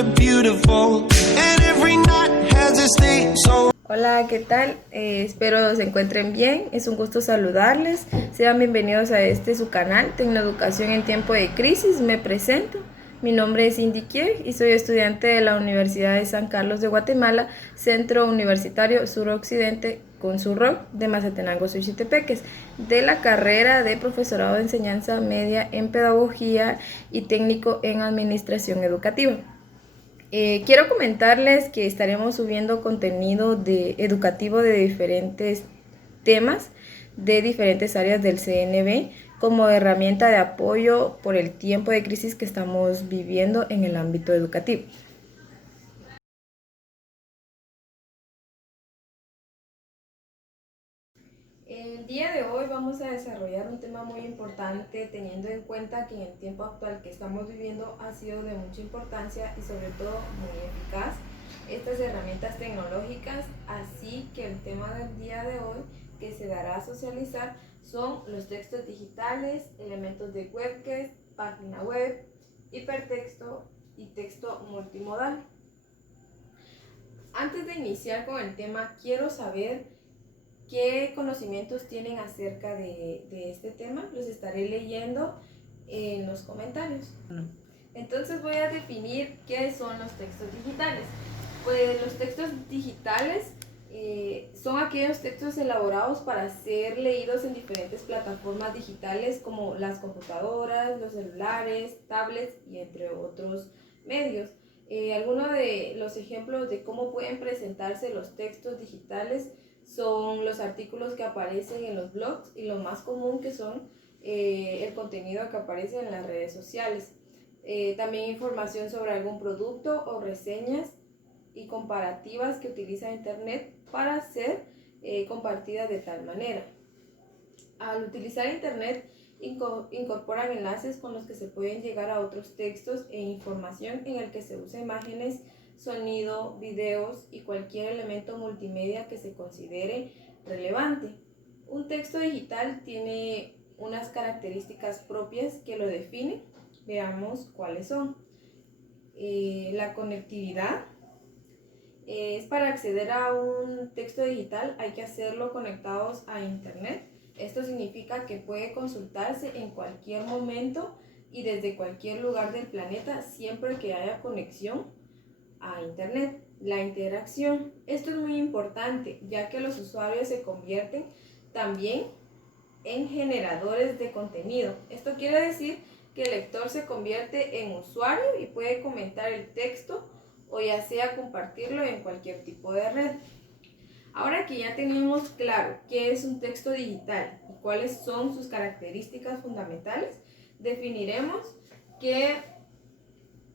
look beautiful, and every night has a state so. Hola, ¿qué tal? Espero se encuentren bien. Es un gusto saludarles. Sean bienvenidos a su canal, Tecnoeducación en tiempo de crisis. Me presento. Mi nombre es Cindy Kier y soy estudiante de la Universidad de San Carlos de Guatemala, Centro Universitario Suroccidente Consurroc de Mazatenango, Xochitepeques, de la carrera de Profesorado de Enseñanza Media en Pedagogía y Técnico en Administración Educativa. Quiero comentarles que estaremos subiendo contenido educativo de diferentes temas de diferentes áreas del CNB como herramienta de apoyo por el tiempo de crisis que estamos viviendo en el ámbito educativo. El día de hoy vamos a desarrollar un tema muy importante, teniendo en cuenta que en el tiempo actual que estamos viviendo ha sido de mucha importancia y sobre todo muy eficaz estas herramientas tecnológicas, así que el tema del día de hoy que se dará a socializar son los textos digitales, elementos de webquest, página web, hipertexto y texto multimodal. Antes de iniciar con el tema, quiero saber ¿qué conocimientos tienen acerca de este tema? Los estaré leyendo en los comentarios. Entonces voy a definir qué son los textos digitales. Pues los textos digitales son aquellos textos elaborados para ser leídos en diferentes plataformas digitales como las computadoras, los celulares, tablets y entre otros medios. Algunos de los ejemplos de cómo pueden presentarse los textos digitales son los artículos que aparecen en los blogs y lo más común que son el contenido que aparece en las redes sociales. También información sobre algún producto o reseñas y comparativas que utiliza Internet para ser compartidas de tal manera. Al utilizar Internet incorporan enlaces con los que se pueden llegar a otros textos e información en el que se usa imágenes, sonido, videos y cualquier elemento multimedia que se considere relevante. Un texto digital tiene unas características propias que lo definen. Veamos cuáles son. La conectividad. Es para acceder a un texto digital hay que hacerlo conectados a Internet. Esto significa que puede consultarse en cualquier momento y desde cualquier lugar del planeta siempre que haya conexión a Internet. La interacción. Esto es muy importante ya que los usuarios se convierten también en generadores de contenido. Esto quiere decir que el lector se convierte en usuario y puede comentar el texto o ya sea compartirlo en cualquier tipo de red. Ahora que ya tenemos claro qué es un texto digital y cuáles son sus características fundamentales, definiremos qué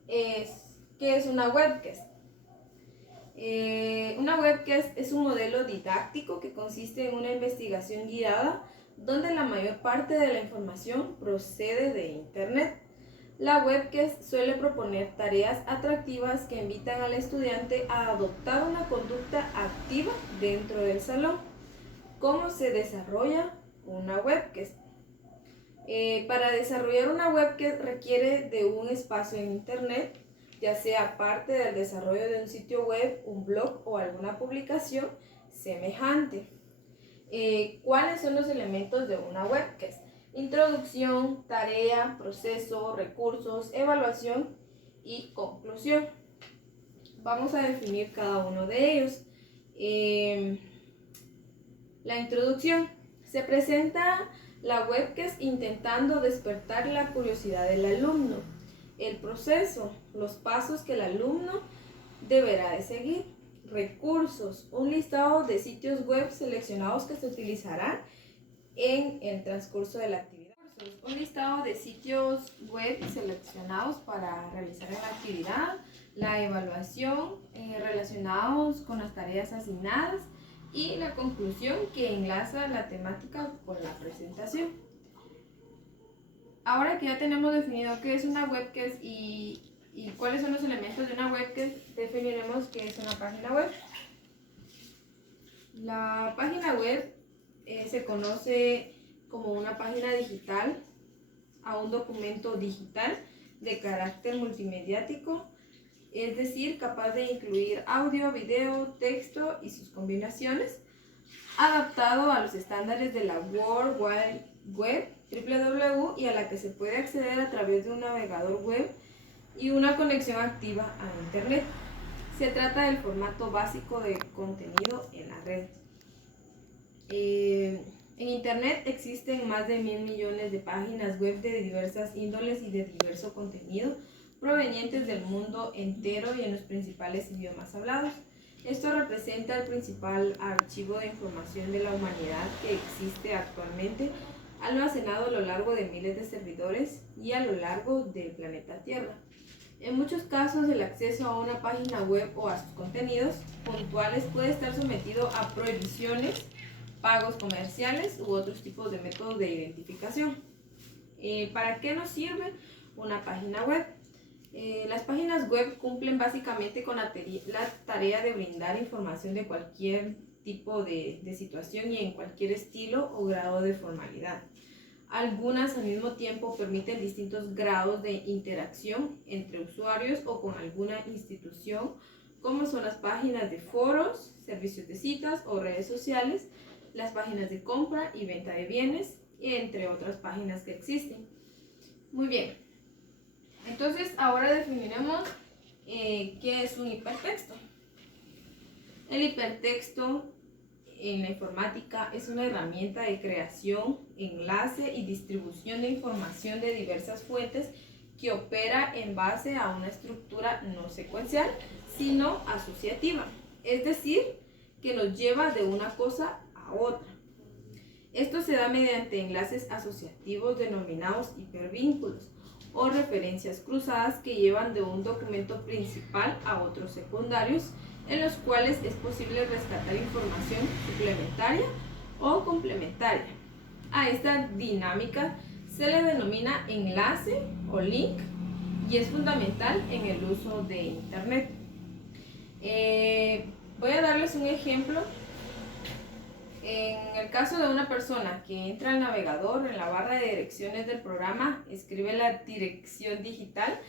es una webquest. Una webquest es un modelo didáctico que consiste en una investigación guiada donde la mayor parte de la información procede de Internet. La webquest suele proponer tareas atractivas que invitan al estudiante a adoptar una conducta activa dentro del salón. ¿Cómo se desarrolla una webquest? Para desarrollar una webquest requiere de un espacio en Internet, ya sea parte del desarrollo de un sitio web, un blog o alguna publicación semejante. ¿Cuáles son los elementos de una webquest? Introducción, tarea, proceso, recursos, evaluación y conclusión. Vamos a definir cada uno de ellos. La introducción. Se presenta la webquest intentando despertar la curiosidad del alumno. El proceso, los pasos que el alumno deberá de seguir. Recursos, un listado de sitios web seleccionados que se utilizarán en el transcurso de la actividad. Un listado de sitios web seleccionados para realizar la actividad, la evaluación relacionados con las tareas asignadas y la conclusión que enlaza la temática con la presentación. Ahora que ya tenemos definido qué es una webquest y cuáles son los elementos de una webquest, definiremos qué es una página web. La página web se conoce como una página digital a un documento digital de carácter multimediático es decir, capaz de incluir audio, video, texto y sus combinaciones, adaptado a los estándares de la World Wide Web, WWW, y a la que se puede acceder a través de un navegador web y una conexión activa a Internet. Se trata del formato básico de contenido en la red. En Internet existen más de 1.000 millones de páginas web de diversas índoles y de diverso contenido provenientes del mundo entero y en los principales idiomas hablados. Esto representa el principal archivo de información de la humanidad que existe actualmente, almacenado a lo largo de miles de servidores y a lo largo del planeta Tierra. En muchos casos, el acceso a una página web o a sus contenidos puntuales puede estar sometido a prohibiciones, pagos comerciales u otros tipos de métodos de identificación. ¿Para qué nos sirve una página web? Las páginas web cumplen básicamente con la tarea de brindar información de cualquier tipo de situación y en cualquier estilo o grado de formalidad. Algunas al mismo tiempo permiten distintos grados de interacción entre usuarios o con alguna institución, como son las páginas de foros, servicios de citas o redes sociales, las páginas de compra y venta de bienes, entre otras páginas que existen. Muy bien, entonces ahora definiremos qué es un hipertexto. El hipertexto en la informática es una herramienta de creación, enlace y distribución de información de diversas fuentes que opera en base a una estructura no secuencial, sino asociativa, es decir, que nos lleva de una cosa a otra. Esto se da mediante enlaces asociativos denominados hipervínculos o referencias cruzadas que llevan de un documento principal a otros secundarios, en los cuales es posible rescatar información suplementaria o complementaria. A esta dinámica se le denomina enlace o link y es fundamental en el uso de Internet. Voy a darles un ejemplo. En el caso de una persona que entra al navegador, en la barra de direcciones del programa, escribe la dirección digital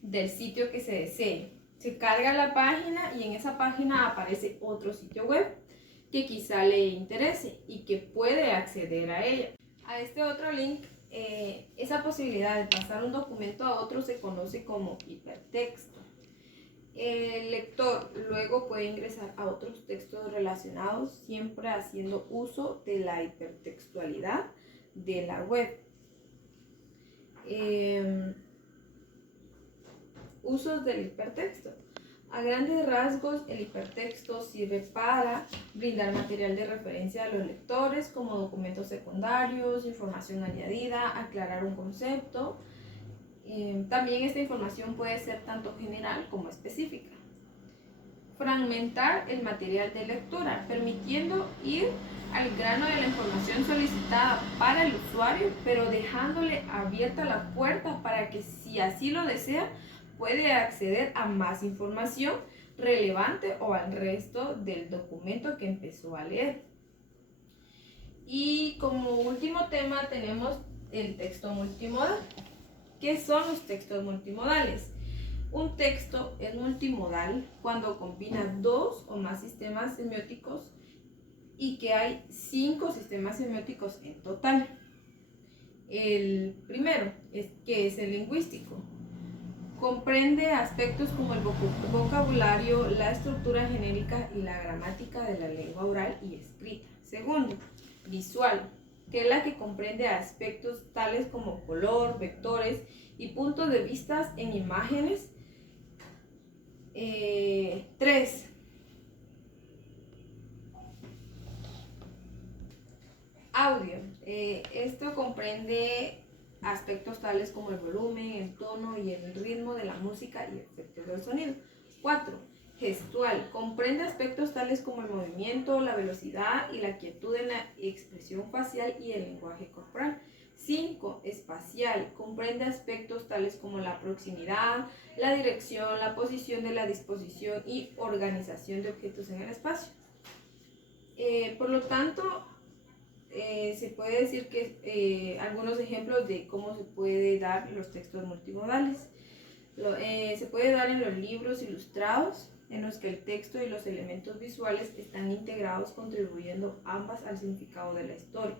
del sitio que se desee. Se carga la página y en esa página aparece otro sitio web que quizá le interese y que puede acceder a ella. A este otro link, esa posibilidad de pasar un documento a otro se conoce como hipertexto. El lector luego puede ingresar a otros textos relacionados, siempre haciendo uso de la hipertextualidad de la web. Usos del hipertexto. A grandes rasgos, el hipertexto sirve para brindar material de referencia a los lectores, como documentos secundarios, información añadida, aclarar un concepto. También esta información puede ser tanto general como específica. Fragmentar el material de lectura, permitiendo ir al grano de la información solicitada para el usuario, pero dejándole abierta la puerta para que, si así lo desea, puede acceder a más información relevante o al resto del documento que empezó a leer. Y como último tema tenemos el texto multimodal. ¿Qué son los textos multimodales? Un texto es multimodal cuando combina dos o más sistemas semióticos y que hay 5 sistemas semióticos en total. El primero, que es el lingüístico. Comprende aspectos como el vocabulario, la estructura genérica y la gramática de la lengua oral y escrita. Segundo, visual, que es la que comprende aspectos tales como color, vectores y puntos de vista en imágenes. 3. Audio. Esto comprende aspectos tales como el volumen, el tono y el ritmo de la música y efectos del sonido. 4. Gestual. Comprende aspectos tales como el movimiento, la velocidad y la quietud en la expresión facial y el lenguaje corporal. 5. Espacial. Comprende aspectos tales como la proximidad, la dirección, la posición de la disposición y organización de objetos en el espacio. Por lo tanto, se puede decir que algunos ejemplos de cómo se puede dar los textos multimodales. Se puede dar en los libros ilustrados, en los que el texto y los elementos visuales están integrados, contribuyendo ambas al significado de la historia.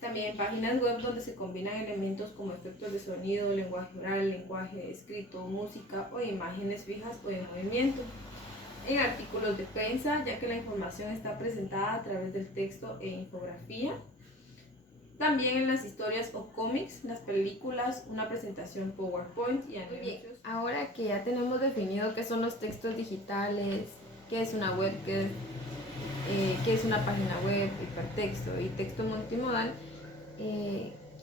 También páginas web donde se combinan elementos como efectos de sonido, lenguaje oral, lenguaje escrito, música o imágenes fijas o en movimiento. En artículos de prensa, ya que la información está presentada a través del texto e infografía. También en las historias o cómics, las películas, una presentación PowerPoint y anuncios. Ahora que ya tenemos definido qué son los textos digitales, qué es una web, qué es una página web, hipertexto y texto multimodal,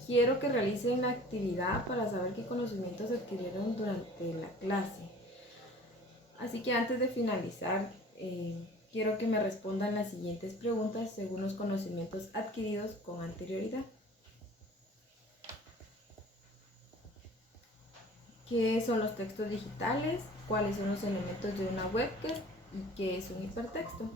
quiero que realicen la actividad para saber qué conocimientos adquirieron durante la clase. Así que antes de finalizar, quiero que me respondan las siguientes preguntas según los conocimientos adquiridos con anterioridad. ¿Qué son los textos digitales? ¿Cuáles son los elementos de una webcam? ¿Y qué es un hipertexto?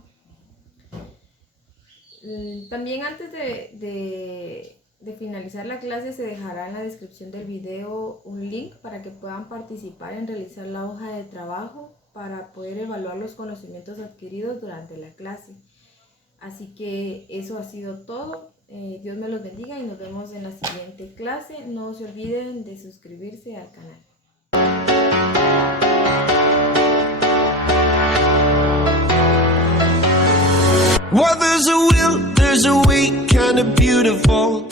También antes de finalizar la clase se dejará en la descripción del video un link para que puedan participar en realizar la hoja de trabajo para poder evaluar los conocimientos adquiridos durante la clase. Así que eso ha sido todo. Dios me los bendiga y nos vemos en la siguiente clase. No se olviden de suscribirse al canal. Well, there's a will, there's a way, kinda beautiful.